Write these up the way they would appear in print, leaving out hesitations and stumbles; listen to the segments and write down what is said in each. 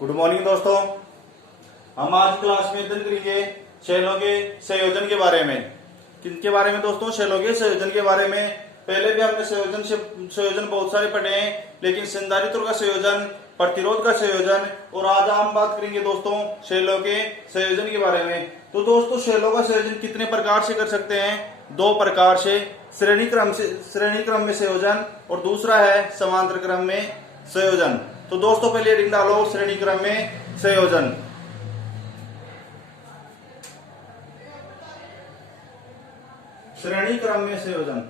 Good morning दोस्तों। हम आज क्लास में अध्ययन करेंगे शैलों के संयोजन के बारे में। किनके बारे में दोस्तों? शैलों के संयोजन के बारे में। पहले भी हमने संयोजन बहुत सारे पढ़े हैं, लेकिन संधारित्र का संयोजन, प्रतिरोध का संयोजन, और आज हम बात करेंगे दोस्तों शैलों के संयोजन के बारे में। तो दोस्तों शैलों का संयोजन कितने प्रकार से कर सकते हैं? दो प्रकार से, श्रेणी क्रम में संयोजन और दूसरा है समांतर क्रम में संयोजन। तो दोस्तों पहले हेडिंग डालो श्रेणी क्रम में संयोजन। श्रेणी क्रम में संयोजन।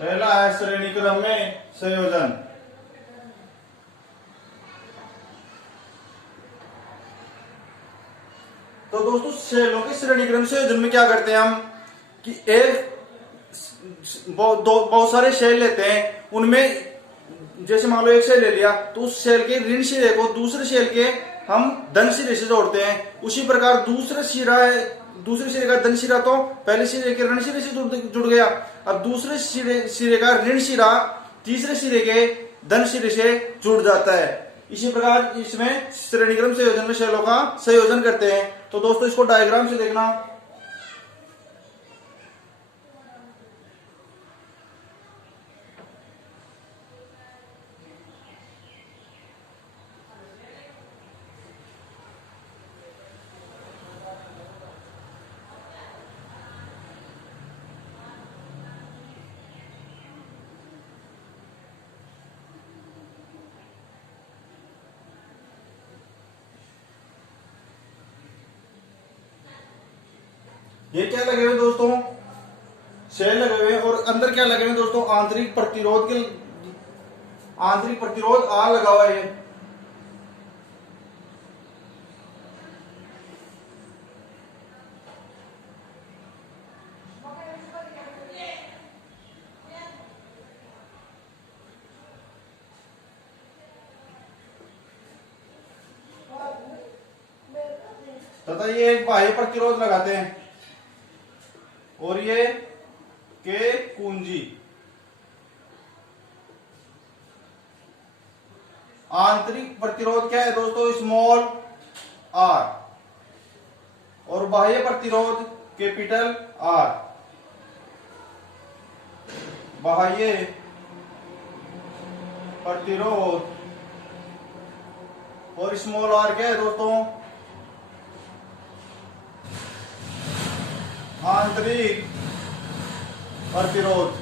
पहला है श्रेणी क्रम में संयोजन। तो दोस्तों शैलों के श्रेणी क्रम संयोजन में क्या करते हैं हम कि बहुत सारे शैल लेते हैं, उनमें जैसे मान लो एक शैल ले लिया तो उस शैल के ऋण सिरे को दूसरे शैल के हम धन सिरे से जोड़ते हैं। उसी प्रकार दूसरे सिरे का धन सिरा तो पहले सिरे के ऋण सिरे से जुड़ गया, अब दूसरे सिरे का ऋण सिरा तीसरे सिरे के धन सिरे से जुड़ जाता है। इसी प्रकार इसमें श्रेणीक्रम संयोजन में शैलों का संयोजन करते हैं। तो दोस्तों इसको डायग्राम से देखना। ये क्या लगे हुए दोस्तों? शैल लगे हुए, और अंदर क्या लगे हुए दोस्तों? आंतरिक प्रतिरोध आर लगा हुआ है। तथा ये एक बाह्य प्रतिरोध लगाते हैं, और ये के कुंजी। आंतरिक प्रतिरोध क्या है दोस्तों? स्मॉल आर, और बाह्य प्रतिरोध कैपिटल आर। बाह्य प्रतिरोध और स्मॉल आर क्या है दोस्तों? आंतरिक प्रतिरोध।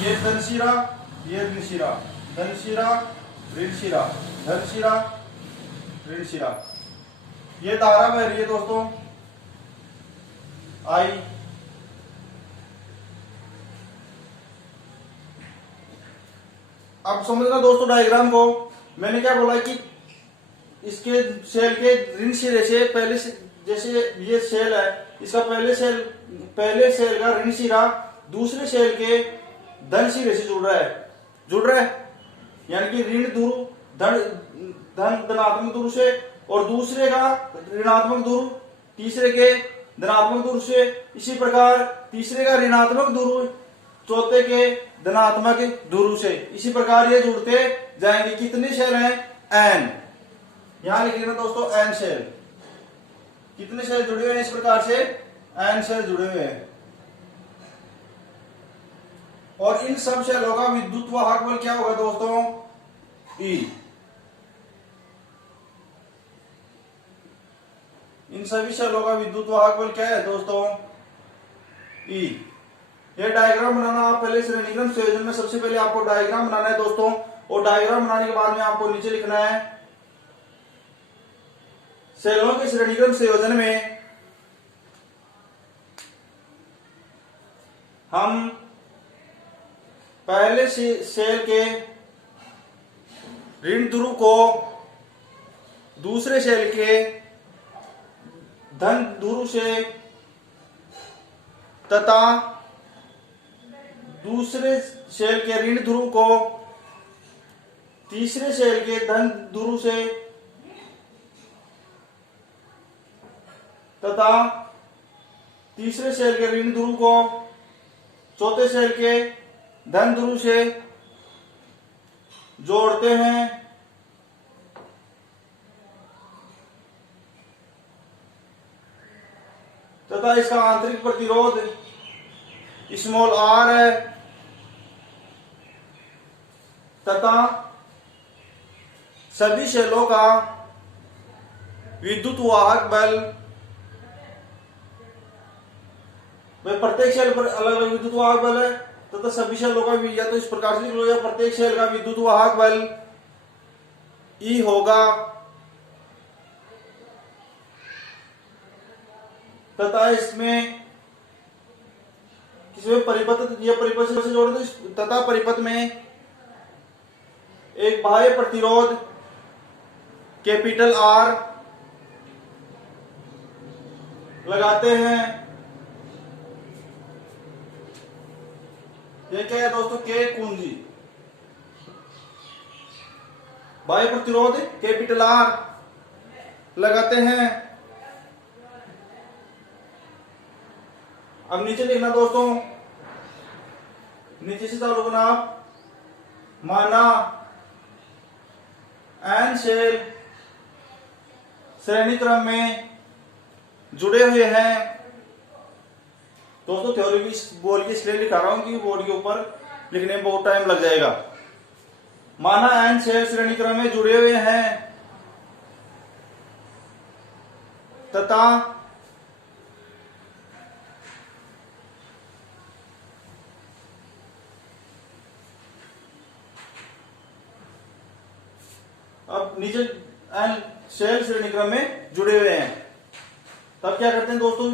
ये धन सिरा, ये ऋण सिरा, धन सिरा ऋण सिरा, धन सिरा ऋण सिरा। ये धारा बह रही है दोस्तों आई। अब समझना दोस्तों डायग्राम को। मैंने क्या बोला कि इसके सेल के ऋण सिरे से पहले जैसे ये सेल है, इसका पहले सेल का ऋण सिरा दूसरे सेल के धन सिरे से जुड़ रहा है, यानी कि ऋण ध्रुव धनात्मक ध्रुव से, और दूसरे का ऋणात्मक ध्रुव तीसरे के धनात्मक ध्रुव से। इसी प्रकार तीसरे का ऋणात्मक ध्रुव चौथे के धनात्मक ध्रुव से। इसी प्रकार ये जुड़ते जाएंगे। कितने सेल हैं? एन। यहां लिख लेना दोस्तों एन सेल। कितने सेल जुड़े हुए हैं इस प्रकार से? एन सेल जुड़े हुए हैं। और इन सब सेलों का विद्युत वाहक बल क्या होगा दोस्तों? ई। इन सभी सेलों का विद्युत वाहक बल क्या है दोस्तों? ई। ये डायग्राम बनाना आप पहले श्रेणीक्रम संयोजन में सबसे पहले आपको डायग्राम बनाना है दोस्तों, और डायग्राम बनाने के बाद में आपको नीचे लिखना है सेलों के श्रेणीक्रम संयोजन में हम पहले सेल के ऋण ध्रुव को दूसरे सेल के धन ध्रुव से तथा दूसरे शेल के ऋण ध्रुव को तीसरे शेल के धन ध्रुव से तथा तीसरे शेल के ऋण ध्रुव को चौथे शेल के धन ध्रुव से जोड़ते हैं तथा इसका आंतरिक प्रतिरोध स्मॉल आर है तथा सभी शेलों का विद्युत वाहक बल प्रत्येक शेल पर अलग अलग विद्युत वाहक बल है तथा सभी शेलों का या तो इस प्रकार से लिख लो, या प्रत्येक शेल का विद्युत वाहक बल E होगा तथा इसमें परिपथ या परिपथ से जोड़ दो तथा परिपथ में एक बाह्य प्रतिरोध कैपिटल R लगाते हैं। ये क्या है दोस्तों? के कुंजी। बाह्य प्रतिरोध कैपिटल R लगाते हैं। अब नीचे लिखना दोस्तों, नीचे से चालू करना आप। माना एन शेल श्रेणी क्रम में जुड़े हुए हैं। दोस्तों थ्योरी भी बोल के इसलिए लिखा रहा हूं कि बोर्ड के ऊपर लिखने में बहुत टाइम लग जाएगा। माना एन शेल श्रेणी क्रम में जुड़े हुए हैं तथा अब नीचे एन शेल श्रेणी क्रम में जुड़े हुए हैं, तब क्या करते हैं दोस्तों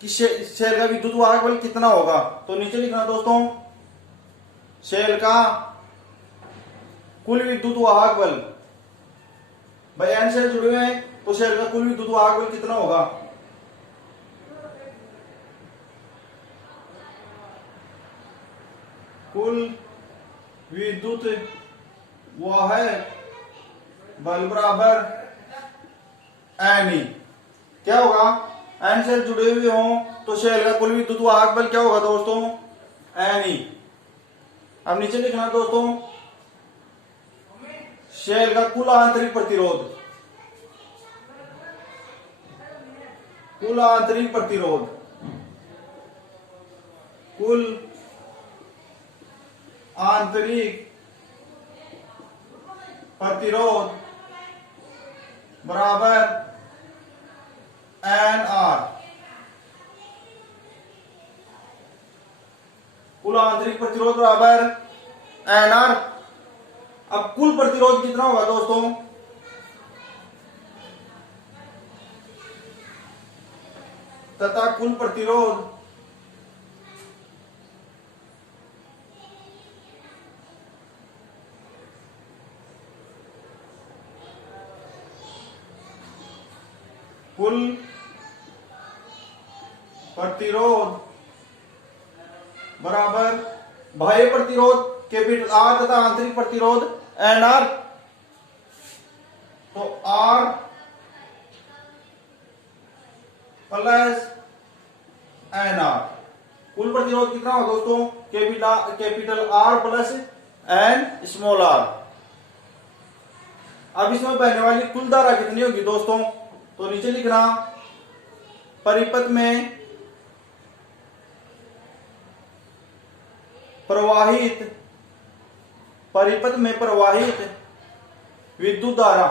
कि शेल का विद्युत वाहक बल कितना होगा? तो नीचे लिखना दोस्तों, शेल का कुल विद्युत वाहक बल। भाई एन शेल जुड़े हुए हैं तो शेल का कुल विद्युत वाहक बल कितना होगा? कुल विद्युत वाहक बल बराबर एन ई। क्या होगा? एन शेल जुड़े हुए हों तो शेल का कुल विद्युत वाहक बल क्या होगा दोस्तों? N E. अब नीचे लिखना दोस्तों, शेल का कुल आंतरिक प्रतिरोध। कुल आंतरिक प्रतिरोध, कुल आंतरिक प्रतिरोध बराबर एन आर। कुल आंतरिक प्रतिरोध बराबर एन आर। अब कुल प्रतिरोध कितना होगा दोस्तों? तथा कुल प्रतिरोध कुल प्रतिरोध बराबर बाह्य प्रतिरोध कैपिटल आर तथा आंतरिक प्रतिरोध एन आर। तो आर प्लस एन आर। कुल प्रतिरोध कितना होगा दोस्तों? Capital R plus n small r. अब इसमें बहने वाली कुल धारा कितनी होगी दोस्तों? तो नीचे लिखना, परिपथ में प्रवाहित विद्युत धारा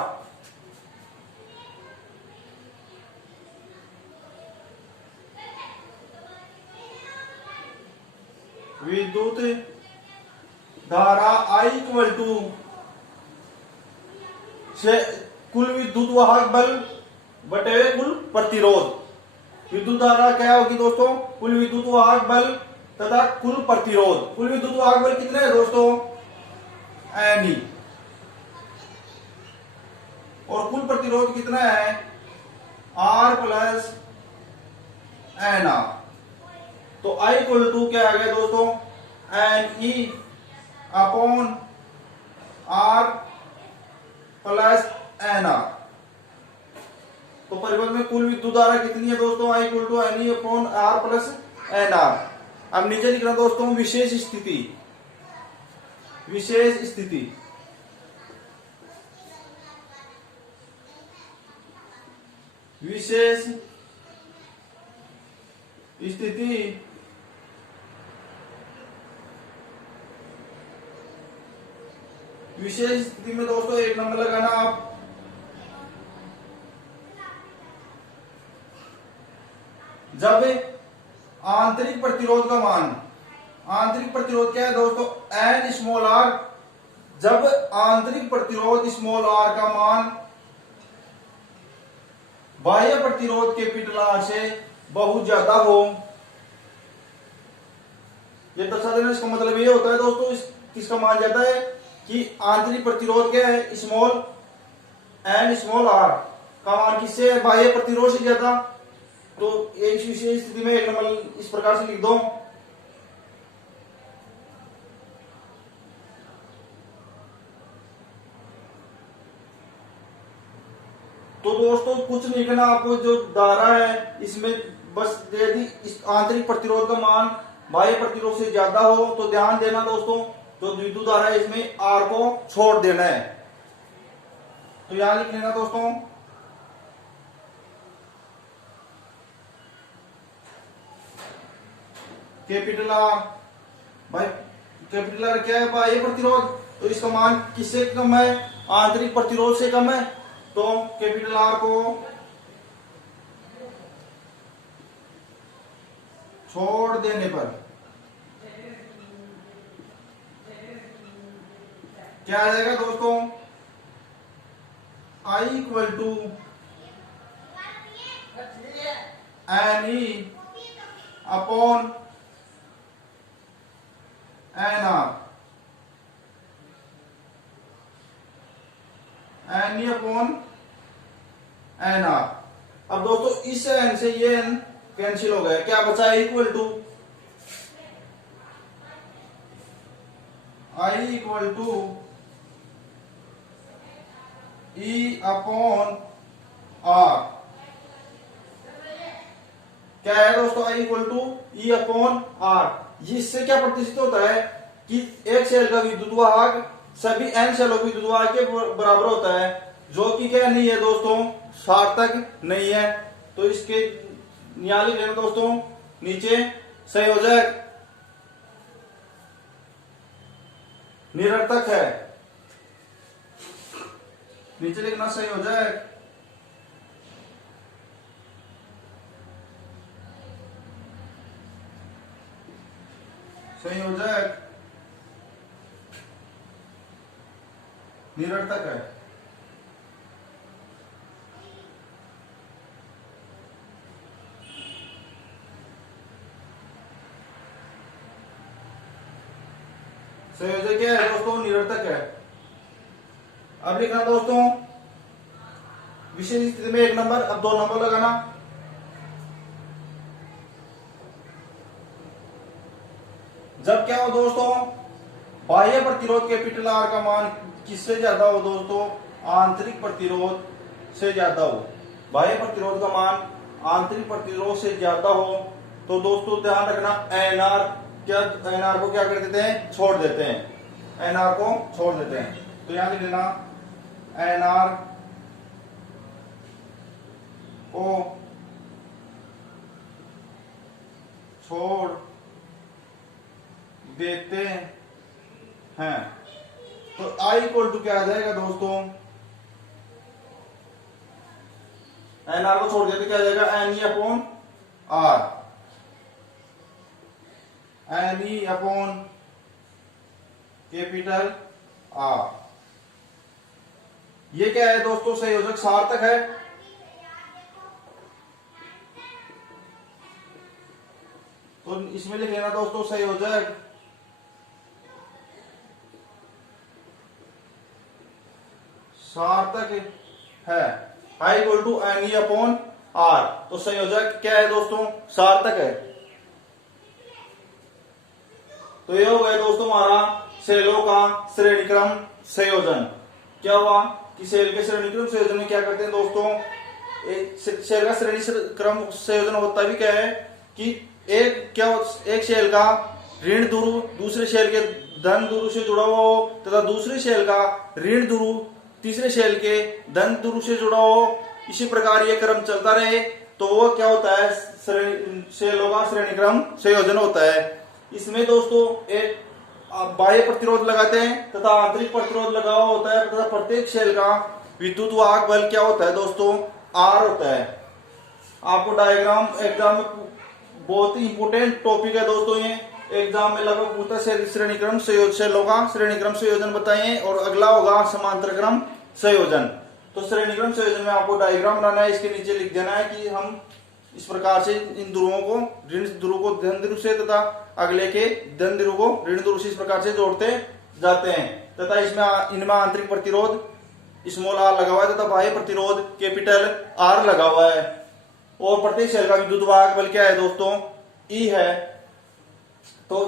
I इक्वल टू कुल विद्युत वाहक बल बटे कुल प्रतिरोध। विद्युत धारा क्या होगी दोस्तों? कुल विद्युत वाहक बल तथा कुल प्रतिरोध। कुल विद्युत वाहक बल कितने है दोस्तों? N e. और कुल प्रतिरोध कितना है? R plus n r. तो आई इक्वल टू क्या आ गया दोस्तों, एन ई upon r plus n r. तो परिपथ में कुल विद्युत धारा कितनी है दोस्तों, I equal to n E upon r plus n r. अब नीचे लिख रहा दोस्तों विशेष स्थिति, विशेष स्थिति, विशेष स्थिति विशेष स्थिति में दोस्तों एक नंबर लगाना आप, जब आंतरिक प्रतिरोध का मान, आंतरिक प्रतिरोध क्या है दोस्तों, एन स्मॉल आर, जब आंतरिक प्रतिरोध स्मॉल आर का मान बाह्य प्रतिरोध कैपिटल आर से बहुत ज्यादा हो। ये दर्शा देना, इसका मतलब ये होता है दोस्तों, किसका मान ज्यादा है कि आंतरिक प्रतिरोध क्या है, स्मॉल एन स्मॉल आर का मान किससे है, बाह्य प्रतिरोध से ज्यादा। तो एक विशेष स्थिति में एक नंबर इस प्रकार से लिख दो, तो दोस्तों कुछ नहीं करना आपको, जो धारा है इसमें बस यदि इस आंतरिक प्रतिरोध का मान बाह्य प्रतिरोध से ज्यादा हो तो ध्यान देना दोस्तों, जो विद्युत धारा है इसमें आर को छोड़ देना है। तो यहां लिख लेना दोस्तों, कैपिटल आर, भाई कैपिटल आर क्या है, बाह्य प्रतिरोध, तो इसका मान किससे कम है, आंतरिक प्रतिरोध से कम है। तो कैपिटल आर को छोड़ देने पर क्या आ जाएगा दोस्तों, I equal to n E upon n r, n E upon n r. अब दोस्तों इस एन से ये एन कैंसिल हो गया, क्या बचा, equal to I equal to e upon r. क्या है दोस्तों, I equal to e upon r. इससे क्या प्रतिष्ठित होता है कि एक सेल का विद्युत वाहक सभी एन सेलों की विद्युत वाहक के बराबर होता है, जो कि क्या नहीं है दोस्तों, सार्थक नहीं है। तो इसके न्यायालय लेना दोस्तों, नीचे संयोजक निरर्थक है, नीचे लिखना संयोजक संयोजक निरर्थक है। संयोजक क्या है दोस्तों, निरर्थक है। अब लिखना दोस्तों विशेष स्थिति में एक नंबर, अब दो नंबर लगाना। जब क्या हो दोस्तों, बाह्य प्रतिरोध कैपिटल आर का मान किससे ज्यादा हो दोस्तों, आंतरिक प्रतिरोध से ज्यादा हो। बाह्य प्रतिरोध का मान आंतरिक प्रतिरोध से ज्यादा हो तो दोस्तों ध्यान रखना, एन आर क्या, एन आर को क्या कर देते हैं, छोड़ देते हैं, एन आर को छोड़ देते हैं। तो यहां लिख लेना एन आर को छोड़ देते हैं। तो आई इक्वल टू क्या आ जाएगा दोस्तों, एन आर को छोड़ देते क्या आ जाएगा, एन ई अपॉन आर, एन ई अपॉन कैपिटल आर। ये क्या है दोस्तों, संयोजक सार्थक है। तो इसमें लिख लेना दोस्तों संयोजक सार्थक है, I equal to n E upon r. तो संयोजक क्या है दोस्तों, सार्थक है। तो ये हो गया दोस्तों हमारा सेलों का श्रेणी क्रम संयोजन। क्या हुआ कि सेल के श्रेणी क्रम संयोजन में क्या करते हैं दोस्तों, एक सेल का श्रेणी क्रम संयोजन होता भी क्या है कि एक सेल का ऋण ध्रुव दूसरे सेल के धन ध्रुव से जुड़ा हुआ हो तथा दूसरे सेल का ऋण ध्रुव तीसरे सेल के धन ध्रुव से जुड़ा हो। इसी प्रकार ये क्रम चलता रहे तो वो क्या होता है, सेलों का श्रेणी क्रम संयोजन होता है। इसमें दोस्तों एक बाह्य प्रतिरोध लगाते हैं तथा आंतरिक प्रतिरोध लगा हुआ होता है तथा प्रत्येक सेल का विद्युत वाहक बल क्या होता है दोस्तों, आर होता है। आपको डायग्राम एग्जाम में बहुत ही इंपोर्टेंट टॉपिक है दोस्तों, ये एग्जाम में लगभग पूछता है श्रेणी क्रम संयोजन, सेलों का श्रेणी क्रम संयोजन बताइए। और अगला होगा समांतर क्रम संयोजन। तो श्रेणी क्रम संयोजन में आपको डायग्राम बनाना है, इसके नीचे लिख देना है कि हम इस प्रकार से इन ध्रुवों को ऋण ध्रुव को धन ध्रुव से तथा अगले के धन ध्रुव को ऋण ध्रुव से इस प्रकार से जोड़ते जाते हैं तथा इनमें आंतरिक प्रतिरोध स्मॉल आर लगा हुआ है तथा बाह्य प्रतिरोध कैपिटल आर लगा हुआ है। और प्रत्येक सेल का विद्युत वाहक बल क्या है दोस्तों, ई है। तो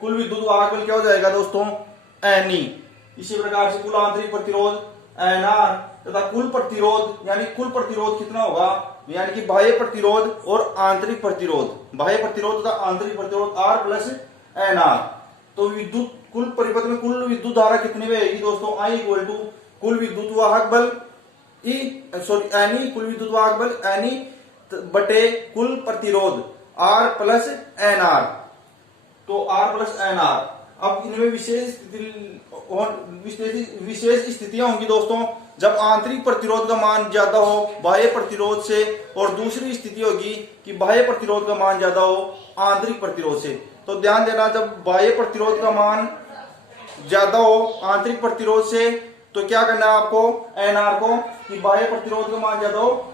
कुल विद्युत वाहक बल क्या हो जाएगा दोस्तों, एन ई। इसी प्रकार से कुल आंतरिक प्रतिरोध एन आर तथा कुल प्रतिरोध यानी कुल प्रतिरोध कितना होगा, यानी कि बाह्य प्रतिरोध और आंतरिक प्रतिरोध, बाह्य प्रतिरोध तथा आंतरिक प्रतिरोध आर प्लस एन आर। तो विद्युत कुल परिपथ में कुल विद्युत धारा कितनी बहेगी दोस्तों, आई इक्वल टू कुल विद्युत वाहक बल एन ई, कुल विद्युत वाहक बल एन ई बटे कुल प्रतिरोध आर प्लस एन आर। तो आर प्लस एन आर। अब इनमें विशेष स्थितियां होंगी दोस्तों, जब आंतरिक प्रतिरोध का मान ज्यादा हो बाह्य प्रतिरोध से, और दूसरी स्थिति होगी कि बाह्य प्रतिरोध का मान ज्यादा हो आंतरिक प्रतिरोध से। तो ध्यान देना, जब बाह्य प्रतिरोध का मान ज्यादा हो आंतरिक प्रतिरोध से तो क्या करना है आपको, एनआर को, कि बाह्य प्रतिरोध का मान ज्यादा हो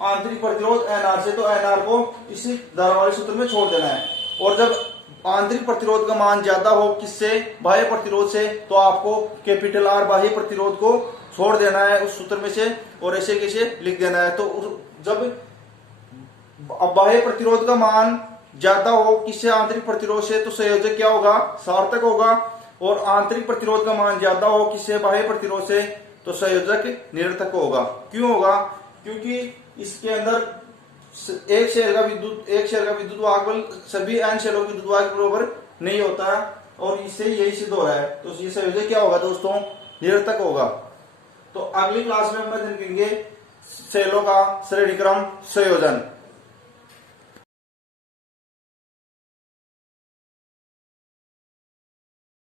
आंतरिक प्रतिरोध एनआर से, तो एनआर को इसी धारावाही सूत्र में छोड़ देना है। और जब आंतरिक प्रतिरोध का मान ज्यादा हो किससे, बाह्य प्रतिरोध से, तो आपको कैपिटल आर बाह्य प्रतिरोध को छोड़ देना है उस सूत्र में से और ऐसे कैसे लिख देना है। तो जब बाह्य प्रतिरोध का मान ज्यादा हो किससे, आंतरिक प्रतिरोध से, तो संयोजक क्या होगा, सार्थक होगा। और आंतरिक प्रतिरोध का मान ज्यादा हो किससे, बाह्य प्रतिरोध से, तो संयोजक निरर्थक होगा। क्यों होगा, क्योंकि इसके अंदर एक शेल का विद्युत वाहक बल सभी एन शेलों के विद्युत वाहक बराबर नहीं होता है, और इससे यही सिद्ध हो रहा है। तो ये संयोजक क्या होगा दोस्तों, निरर्थक होगा। तो अगली क्लास में हम देखेंगे सेलों का श्रेणी क्रम संयोजन।